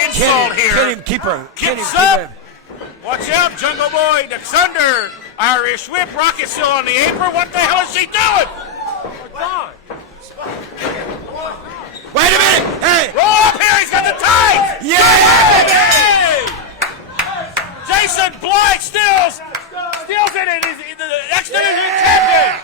Insult here. Can him keep her. Kicks up. Watch out, Jungle Boy. Ducks under. Irish whip. Rocket still on the apron. What the hell is she doing? Wait a minute. Hey. Roll up here. He's got the tie. Yeah, baby. Jason Blythe steals it. And he's the X Division champion.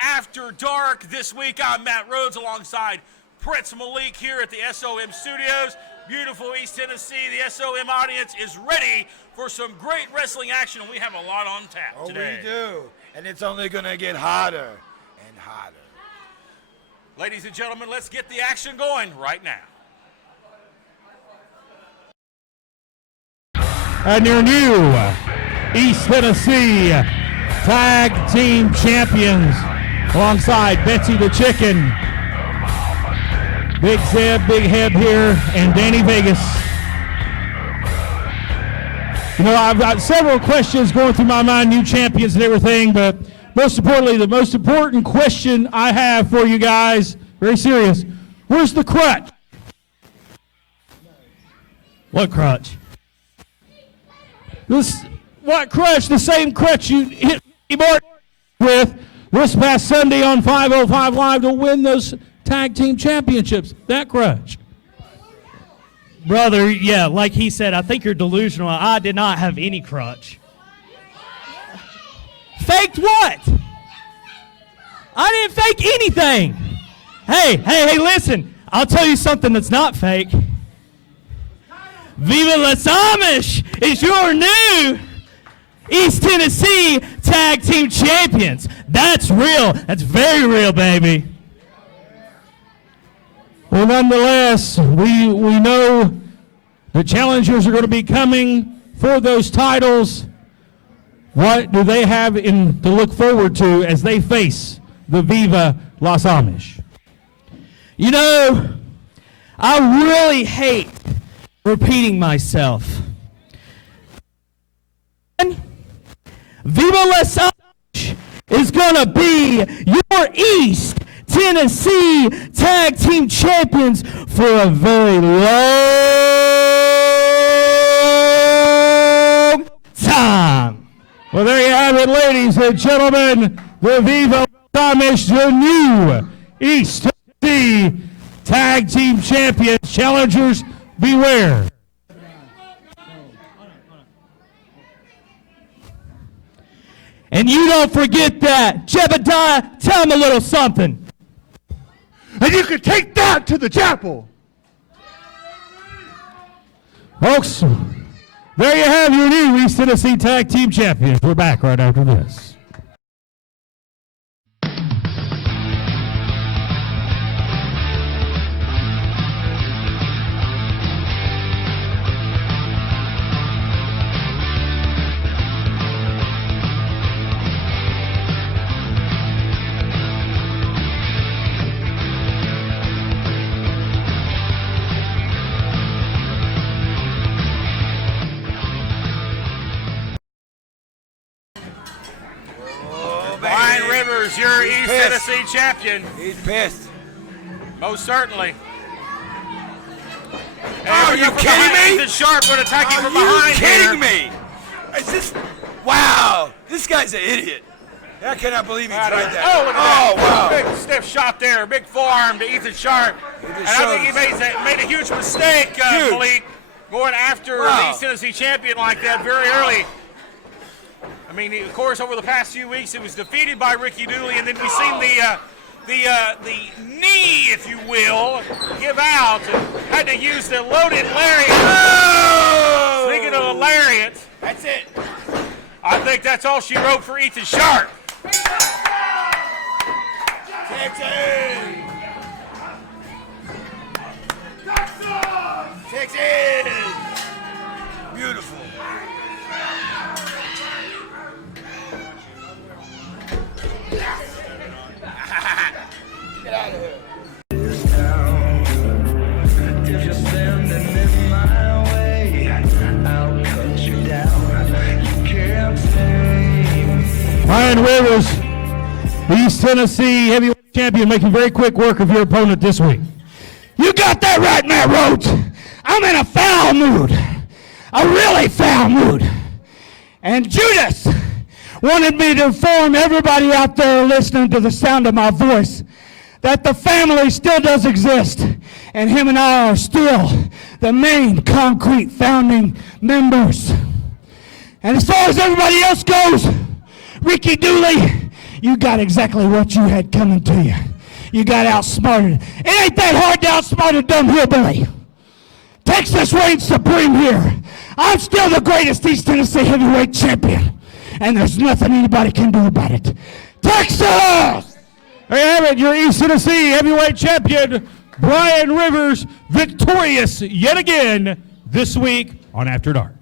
Afterdark. This week, I'm Matt Rhodes alongside Prince Malik here at the SOM Studios. Beautiful East Tennessee. The SOM audience is ready for some great wrestling action, and we have a lot on tap today. We do. And it's only going to get hotter and hotter. Ladies and gentlemen, let's get the action going right now. And your new East Tennessee Tag Team Champions alongside Betsy the Chicken, Big Zeb, Big Heb here, and Danny Vegas. You know, I've got several questions going through my mind, new champions and everything, but most importantly, the most important question I have for you guys, very serious, where's the crutch? What crutch? What crutch? The same crutch you hit Morton with this past Sunday on 505 Live to win those tag team championships. That crutch. Brother, yeah, like he said, I think you're delusional. I did not have any crutch. Faked what? I didn't fake anything. Hey, listen. I'll tell you something that's not fake. Viva Las Amish is your new East Tennessee Tag Team Champions. That's real. That's very real, baby. Well, nonetheless, we know the challengers are going to be coming for those titles. What do they have to look forward to as they face the Viva Las Amish? You know, I really hate repeating myself. Viva Las Amish is going to be your East Tennessee Tag Team Champions for a very long time. Well, there you have it, ladies and gentlemen. The Viva Las Amish, the new East Tennessee Tag Team Champions. Challengers, beware. And you don't forget that. Jebediah, tell him a little something. And you can take that to the chapel. Folks, there you have your new East Tennessee Tag Team Champions. We're back right after this. Rivers, your East Tennessee champion. He's pissed. Most certainly. Are you kidding me? Ethan Sharp would attack you Are from you behind kidding here. me? Is this? Wow, this guy's an idiot. I cannot believe he tried that. Oh, look at that. Wow. Big stiff shot there. Big forearm to Ethan Sharp. And I think he made a huge mistake, Malik, going after the East Tennessee champion like that very early. I mean, of course, over the past few weeks, he was defeated by Ricky Dooley, and then we've seen the knee, if you will, give out. And had to use the loaded lariat. Oh! Speaking of the lariat, That's it. I think that's all she wrote for Ethan Sharp. Texas! Texas! Beautiful. Get out of here. If you're standing in my way, I'll cut you down. You can't save. Brian Rivers, the East Tennessee heavyweight champion, making very quick work of your opponent this week. You got that right, Matt Rhodes. I'm in a foul mood. A really foul mood. And Judas wanted me to inform everybody out there listening to the sound of my voice that the family still does exist, and him and I are still the main concrete founding members. And as far as everybody else goes, Ricky Dooley, you got exactly what you had coming to you. You got outsmarted. It ain't that hard to outsmart a dumb hillbilly. Texas reigns supreme here. I'm still the greatest East Tennessee heavyweight champion, and there's nothing anybody can do about it. Texas! There you have it, your East Tennessee heavyweight champion, Brian Rivers, victorious yet again this week on After Dark.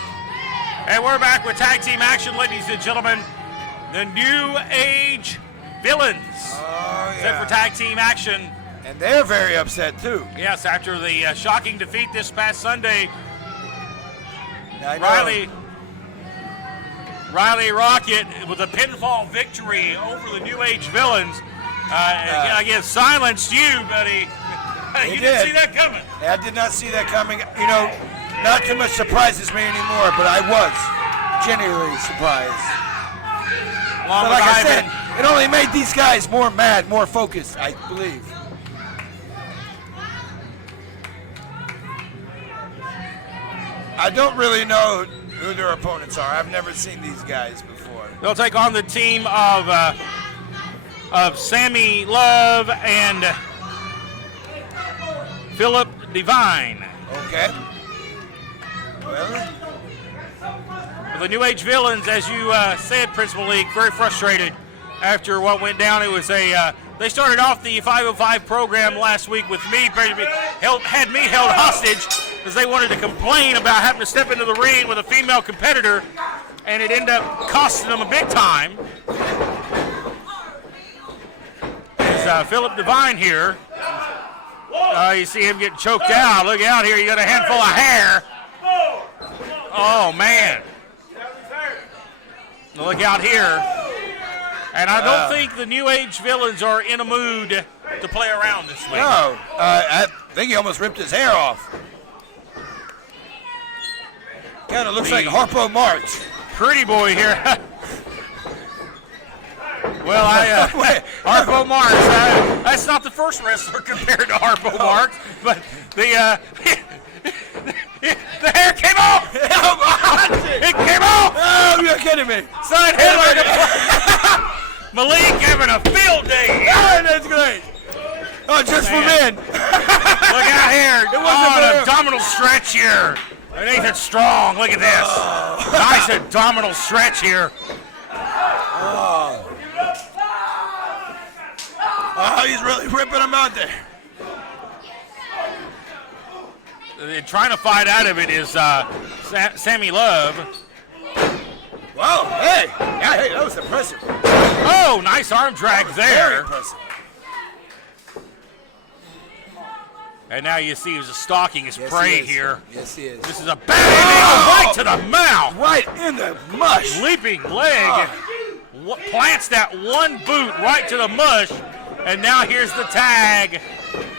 And we're back with tag team action, ladies and gentlemen. The New Age Villains. Oh, Set yeah. for tag team action. And they're very upset, too. Yes, after the shocking defeat this past Sunday, I know. Riley Rocket with a pinfall victory over the New Age Villains. Again, silenced you, buddy. You didn't see that coming. I did not see that coming. You know, not too much surprises me anymore, but I was genuinely surprised. Along But with like I Ivan. said, it only made these guys more mad, more focused, I believe. I don't really know who their opponents are. I've never seen these guys before. They'll take on the team of Sammy Love and Philip Divine. Okay. Well, The New Age Villains, as you said, Principal League, very frustrated after what went down. It was they started off the 505 program last week with me, had me held hostage because they wanted to complain about having to step into the ring with a female competitor, and it ended up costing them a big time. There's Philip Divine here. You see him getting choked out. Look out here, you got a handful of hair. Oh, man. Look out here. And I don't think the New Age Villains are in a mood to play around this week. no, I think he almost ripped his hair off. Kind of looks like Harpo Marx. Pretty boy here. Well, Harpo Marx, that's not the first wrestler compared to Harpo Marx, but the hair came off! It came off! Oh, you're kidding me. Side headline. Malik having a field day. Oh, that's great. Oh, just for men. Look out here. An abdominal stretch here. Nathan Strong, look at this. Nice abdominal stretch here. Oh, he's really ripping him out there. Trying to fight out of it is Sammy Love. Wow, hey, that was impressive. Oh, nice arm drag Very there. impressive. And now you see he's stalking his Yes, prey he is. here. Yes, he is. This is a bad angle right to the mouth. Right in the mush. Leaping leg. Plants that one boot right to the mush. And now here's the tag.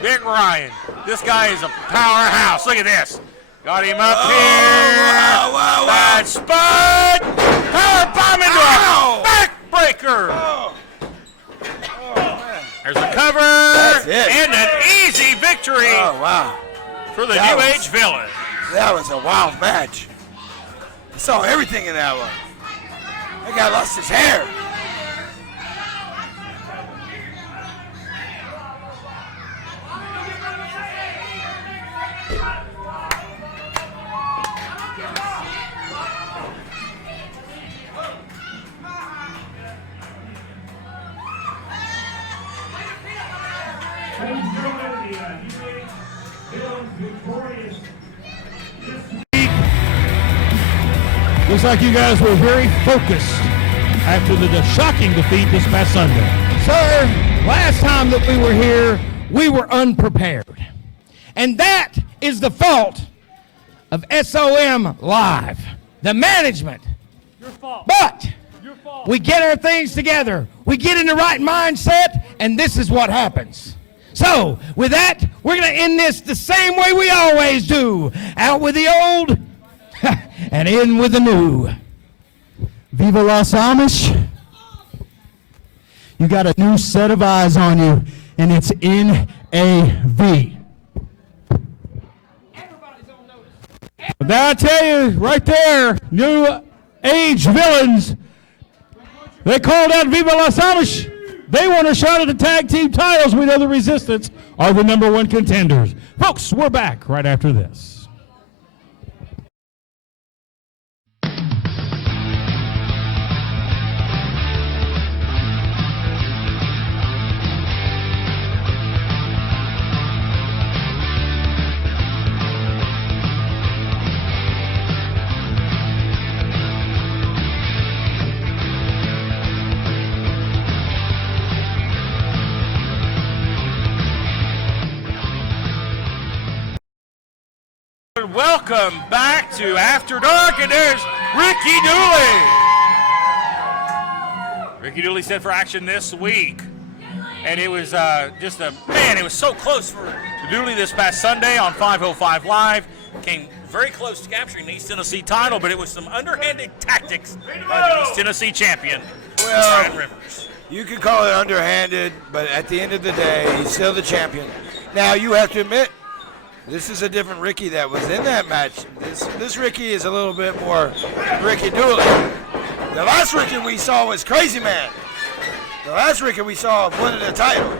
Big Ryan. This guy is a powerhouse. Look at this. Got him up here. Wow. Bad spot. Power bomb into a backbreaker. Man. There's a cover. That's it. And an easy victory Oh, wow. for the That New was- Age Villain. That was a wild match. I saw everything in that one. That guy lost his hair. Looks like you guys were very focused after the shocking defeat this past Sunday. Sir, last time that we were here, we were unprepared. And that is the fault of SOM Live, the management. Your fault. But Your fault. we get our things together, we get in the right mindset, and this is what happens. So, with that, we're going to end this the same way we always do. Out with the old and in with the new. Viva Los Amish. You got a new set of eyes on you, and it's NAV. But I tell you, right there, New Age Villains, they called out Viva Los Amish. They want a shot at the tag team titles. We know the Resistance are the #1 contenders. Folks, we're back right after this. Welcome back to After Dark, and there's Ricky Dooley. Ricky Dooley set for action this week, and it was it was so close for Dooley this past Sunday on 505 Live. Came very close to capturing the East Tennessee title, but it was some underhanded tactics by the East Tennessee champion, Brian Rivers. You can call it underhanded, but at the end of the day, he's still the champion. Now, you have to admit, this is a different Ricky that was in that match. This Ricky is a little bit more Ricky Dooley. The last Ricky we saw was Crazy Man. The last Ricky we saw winning the title.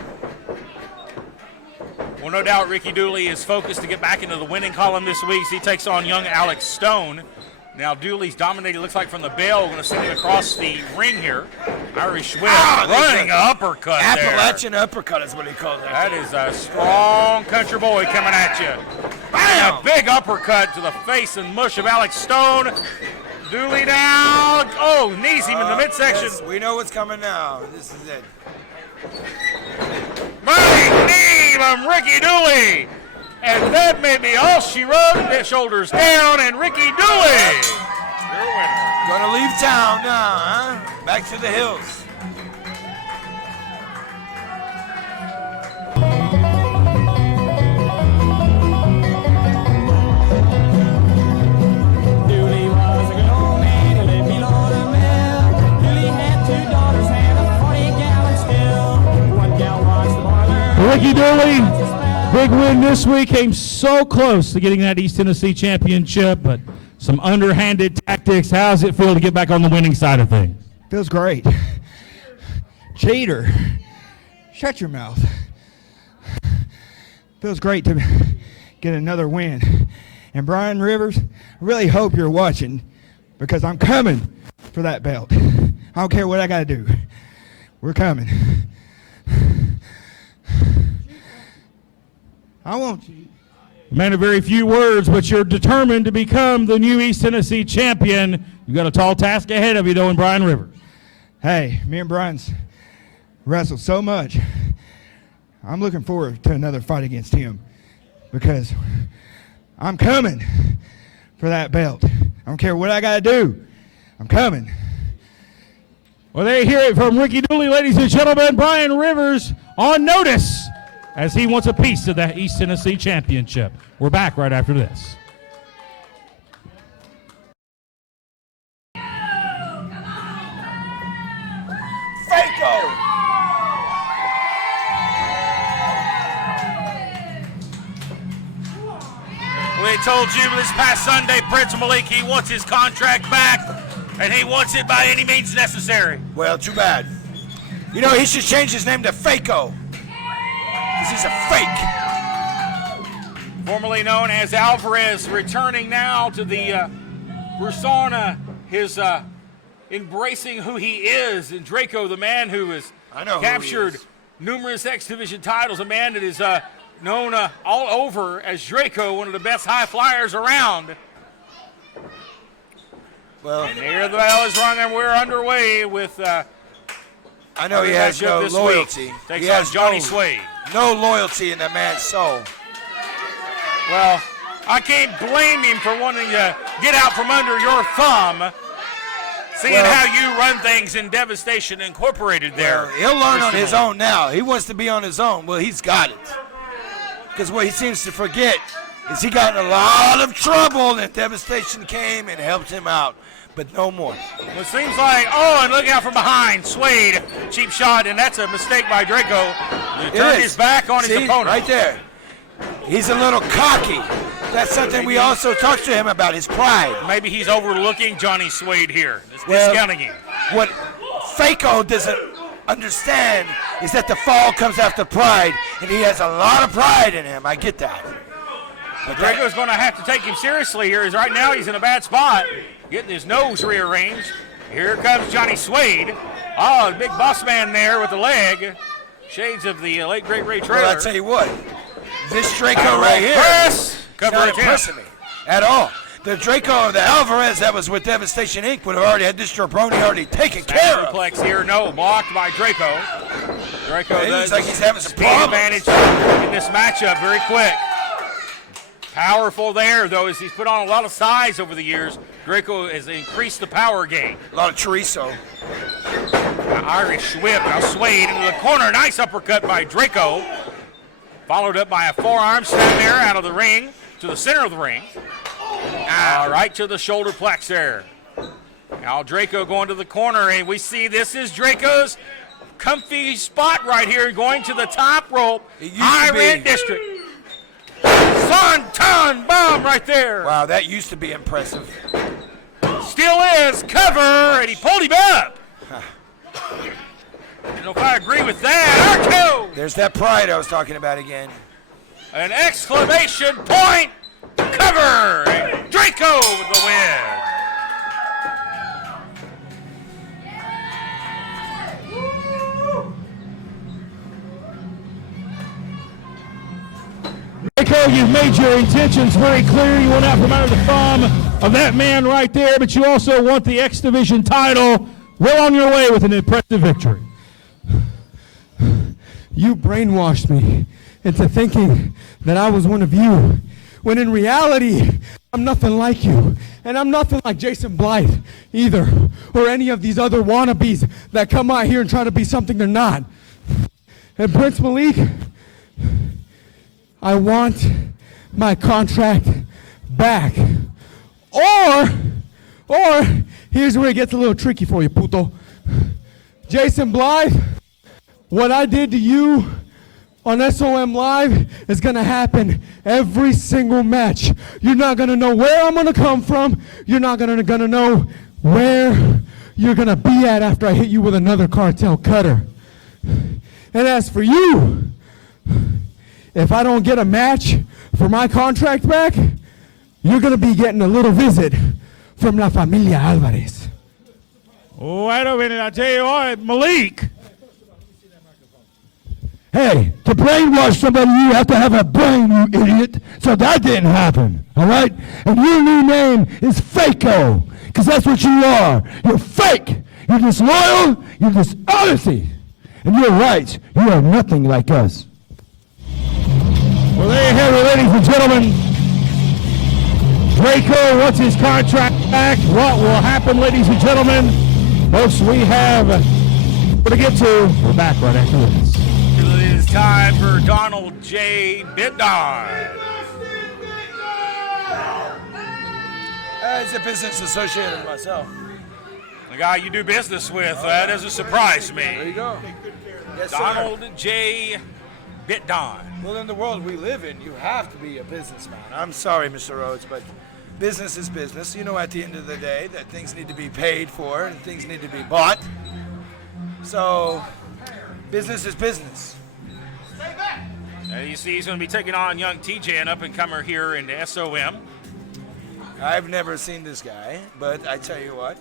Well, no doubt Ricky Dooley is focused to get back into the winning column this week. He takes on young Alex Stone. Now Dooley's dominated, looks like from the bell. Going to send it across the ring here. Irish whip, running uppercut Appalachian uppercut is what he calls that. That is a strong country boy coming at you. Bam! A big uppercut to the face and mush of Alex Stone. Dooley down. Oh, knees him in the midsection. Yes, we know what's coming now. This is it. Running knee from Ricky Dooley. And that may be all she wrote. The shoulders down, and Ricky Dooley, your winner. Gonna leave town now, huh? Back to the hills. Dooley was a good old man who lived below the mill. Dooley had 2 daughters and a 40-gallon still. One gal watched the boiler. Ricky Dooley, big win this week. Came so close to getting that East Tennessee championship, but some underhanded tactics. How does it feel to get back on the winning side of things? Feels great. Cheater. Shut your mouth. Feels great to get another win. And Brian Rivers, I really hope you're watching, because I'm coming for that belt. I don't care what I got to do. We're coming. I won't cheat. Man of very few words, but you're determined to become the new East Tennessee champion. You got a tall task ahead of you, though, in Brian Rivers. Hey, me and Brian's wrestled so much. I'm looking forward to another fight against him, because I'm coming for that belt. I don't care what I got to do. I'm coming. Well, there you hear it from Ricky Dooley, ladies and gentlemen. Brian Rivers on notice as he wants a piece of that East Tennessee championship. We're back right after this. Faco! We told you this past Sunday, Prince Malik, he wants his contract back, and he wants it by any means necessary. Well, too bad. You know, he should change his name to Faco. Because he's a fake. Formerly known as Alvarez, returning now to the persona, his embracing who he is. And Draco, the man who has captured numerous X Division titles, a man that is known all over as Draco, one of the best high flyers around. Well, and here the bell is rung, and we're underway with. I know he has no loyalty. Takes he on has Johnny Suede. No loyalty in that man's soul. Well, I can't blame him for wanting to get out from under your thumb, seeing how you run things in Devastation Incorporated there. Well, he'll learn on his own now. He wants to be on his own. Well, he's got it. Because what he seems to forget is he got in a lot of trouble and Devastation came and helped him out. But no more. Well, it seems like, and look out from behind. Suede, cheap shot, and that's a mistake by Draco. He turned his back on his opponent. Right there. He's a little cocky. That's something we also talked to him about, his pride. Maybe he's overlooking Johnny Suede here. It's discounting him. What Faco doesn't understand is that the fall comes after pride, and he has a lot of pride in him. I get that. But Draco's going to have to take him seriously here, as right now he's in a bad spot, getting his nose rearranged. Here comes Johnny Suede. Oh, the big boss man there with the leg. Shades of the late, great Ray Traylor. Well, I tell you what, this Draco right here is not impressing me at all. The Draco of the Alvarez that was with Devastation Inc. would have already had this jabroni already taken care of. Suplex here, no, blocked by Draco. Draco looks like he's having some speed problems. advantage in this matchup very quick. Powerful there, though, as he's put on a lot of size over the years. Draco has increased the power gain. A lot of chorizo. Irish whip, now Suede into the corner. Nice uppercut by Draco. Followed up by a forearm snap there out of the ring to the center of the ring. Right to the shoulder plex there. Now Draco going to the corner, and we see this is Draco's comfy spot right here, going to the top rope. High Red District. Swanton bomb right there. Wow, that used to be impressive. Still is. Cover, and he pulled him up. I don't know if I agree with that. R2. There's that pride I was talking about again. An exclamation point. Cover. And Draco with the win. Draco, you've made your intentions very clear. You went out from under the thumb of that man right there, but you also want the X Division title. Well on your way with an impressive victory. You brainwashed me into thinking that I was one of you, when in reality, I'm nothing like you. And I'm nothing like Jason Blythe either, or any of these other wannabes that come out here and try to be something they're not. And Prince Malik, I want my contract back. Or here's where it gets a little tricky for you, puto. Jason Blythe, what I did to you on SOM Live is gonna happen every single match. You're not gonna know where I'm gonna come from. You're not gonna know where you're gonna be at after I hit you with another cartel cutter. And as for you, if I don't get a match for my contract back, you're gonna be getting a little visit from La Familia Alvarez. Oh, wait a minute, I tell you what, Malik. Hey, to brainwash somebody, you have to have a brain, you idiot. So that didn't happen, all right? And your new name is Faco, because that's what you are. You're fake. You're disloyal. You're dishonesty. And you're right. You are nothing like us. Well, there you have it, ladies and gentlemen. Draco wants his contract back. What will happen, ladies and gentlemen? Folks, we have to get to. We're back right after this. It is time for Donald J. Bitdon. It's a business associated with myself. The guy you do business with, that doesn't surprise There you me. go. Yes, Donald sir. J. Bitdon. Well, in the world we live in, you have to be a businessman. I'm sorry, Mr. Rhodes, but business is business. You know, at the end of the day, that things need to be paid for and things need to be bought. So, business is business. And you see he's going to be taking on young TJ, an up-and-comer here in the SOM. I've never seen this guy, but I tell you what,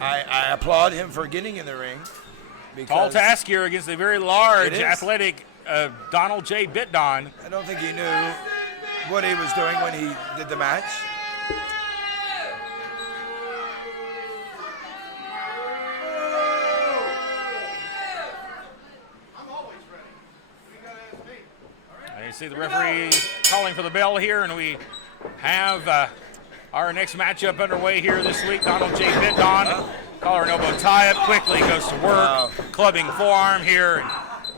I applaud him for getting in the ring. Tall Because task here against a very large, It is. athletic Donald J. Bitdon. I don't think he knew what he was doing when he did the match. And you see the referee calling for the bell here, and we have our next matchup underway here this week. Donald J. Bitdon, collar and elbow tie-up, quickly goes to work, Wow. clubbing forearm here. And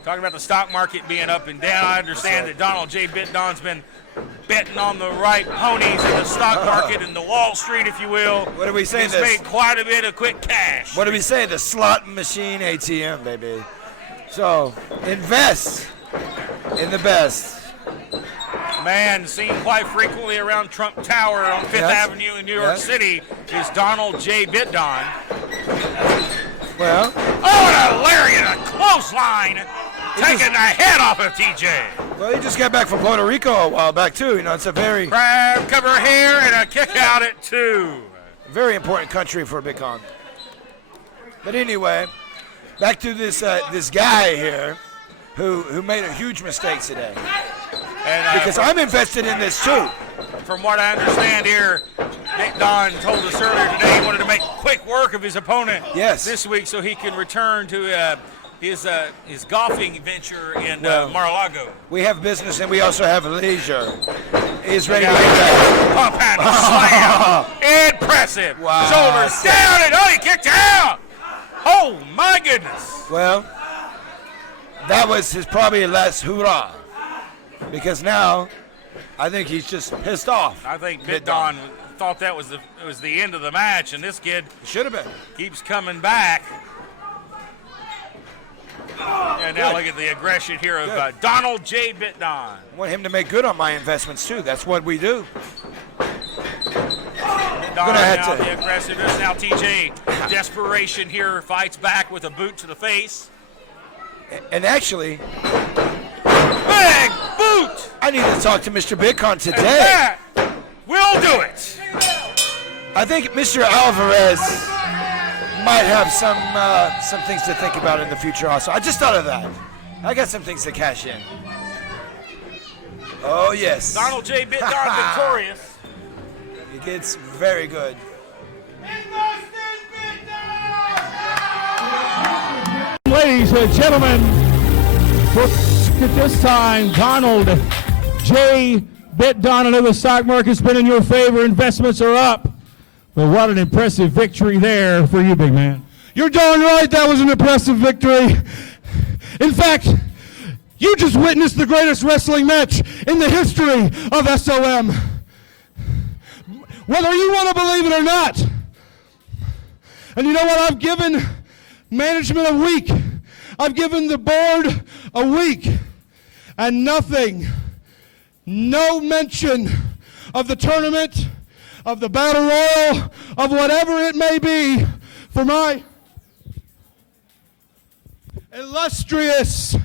talking about the stock market being up and down, I understand that Donald J. Bitdon's been betting on the right ponies in the stock market and the Wall Street, if you will. What do we say He's this? made quite a bit of quick cash. What do we say? The slot machine ATM, baby. So, invest in the best. Man seen quite frequently around Trump Tower on Fifth Yes. Avenue in New York Yes. City is Donald J. Bitdon. Well, Oh, and a lariat, a clothesline, taking the head off of TJ. he just got back from Puerto Rico a while back, too. You know, it's a very, Crab cover here and a kick out at 2. very important country for Bitcoin. But anyway, back to this this guy here who made a huge mistake today. And Because I'm invested in this, too. from what I understand here, Bitdon told us earlier today he wanted to make quick work of his opponent Yes. this week so he can return to his golfing venture in Well, Mar-a-Lago. We have business and we also have leisure. He's ready to get back. Pump handle slam. Impressive. Wow. Shoulders down and he kicked out. Oh my goodness. Well, that was his probably last hoorah. Because now, I think he's just pissed off. I think Bitdon thought that was the end of the match, and this kid Should have been. keeps coming back. And now Good. look at the aggression here of Good. Donald J. Bitdon. I want him to make good on my investments, too. That's what we do. Bitdon have now to- the aggressiveness. Now TJ, desperation here, fights back with a boot to the face. And actually, Big boot. I need to talk to Mr. Bitcoin And today. that will do it. I think Mr. Alvarez might have some things to think about in the future also. I just thought of that. I got some things to cash in. Oh, yes. Donald J. Bitdon victorious. It gets very good. Ladies and gentlemen, at this time, Donald J. Bitdon. I know the stock market's been in your favor. Investments are up. But what an impressive victory there for you, big man. You're darn right that was an impressive victory. In fact, you just witnessed the greatest wrestling match in the history of SOM. Whether you want to believe it or not. And you know what? I've given management a week. I've given the board a week. And nothing, no mention of the tournament, of the battle royal, of whatever it may be for my illustrious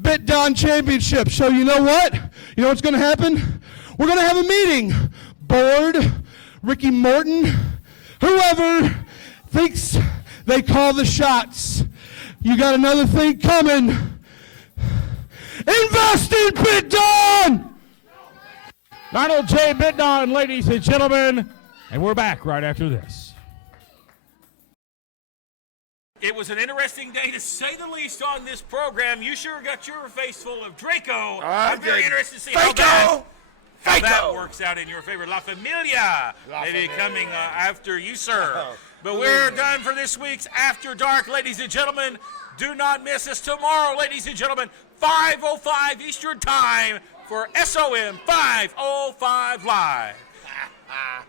Bitdon Championship. So you know what? You know what's going to happen? We're going to have a meeting. Board, Ricky Morton, whoever thinks they call the shots. You got another thing coming. Invest in Bitdon! Donald J. Bitdon, ladies and gentlemen. And we're back right after this. It was an interesting day to say the least on this program. You sure got your face full of Draco. I'm very interested to see how that works out in your favor. La Familia may be coming after you, sir. But we're done for this week's After Dark, ladies and gentlemen. Do not miss us tomorrow, ladies and gentlemen. 5:05 Eastern Time for SOM 505 Live.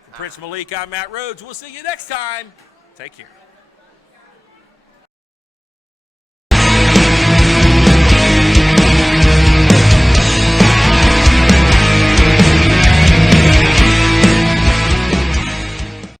For Prince Malik, I'm Matt Rhodes. We'll see you next time. Take care.